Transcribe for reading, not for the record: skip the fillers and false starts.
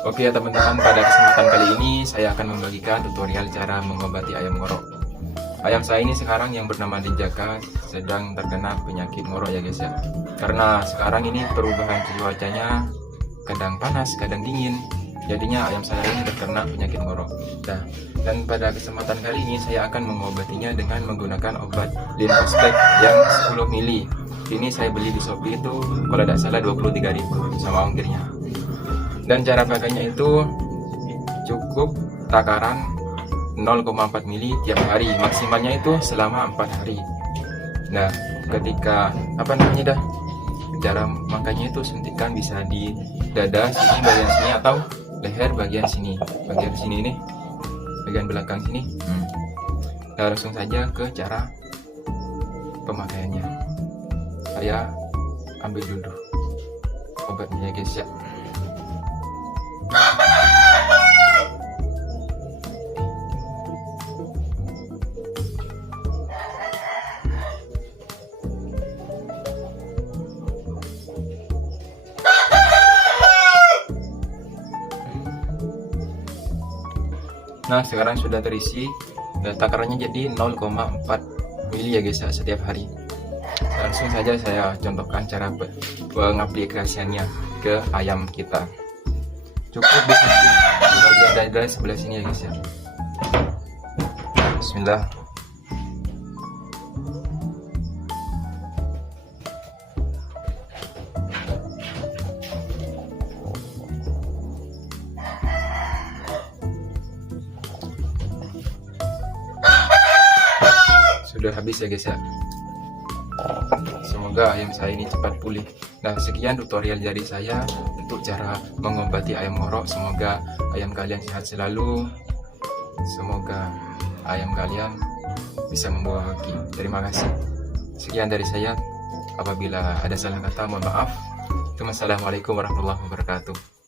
Oke ya teman-teman, pada kesempatan kali ini saya akan membagikan tutorial cara mengobati ayam ngorok. Ayam saya ini sekarang yang bernama Dijaka sedang terkena penyakit ngorok ya guys ya. Karena sekarang ini perubahan cuacanya kadang panas, kadang dingin. Jadinya ayam saya ini terkena penyakit ngorok. Nah, dan pada kesempatan kali ini saya akan mengobatinya dengan menggunakan obat Linfospect yang 10 ml. Ini saya beli di Shopee itu kalau tidak salah 23.000 sama ongkirnya. Dan cara pakainya itu cukup takaran 0,4 mili tiap hari, maksimalnya itu selama 4 hari. Nah, ketika cara makanya itu suntikan bisa di dada sini, bagian sini, atau leher bagian sini nih, bagian belakang sini. Nah, langsung saja ke cara pemakaiannya. Saya ambil dulu obatnya guys ya. Nah, sekarang sudah terisi. Takarannya jadi 0,4 mili ya guys ya, setiap hari. Langsung saja saya contohkan cara pengaplikasiannya ke ayam kita. Cukup di bagian dada sebelah sini ya guys ya. Bismillah. Sudah habis ya guys ya. Semoga ayam saya ini cepat pulih. Nah, sekian tutorial dari saya untuk cara mengobati ayam ngorok. Semoga ayam kalian sehat selalu. Semoga ayam kalian bisa membawa hoki. Terima kasih. Sekian dari saya. Apabila ada salah kata, mohon maaf. Wassalamualaikum warahmatullahi wabarakatuh.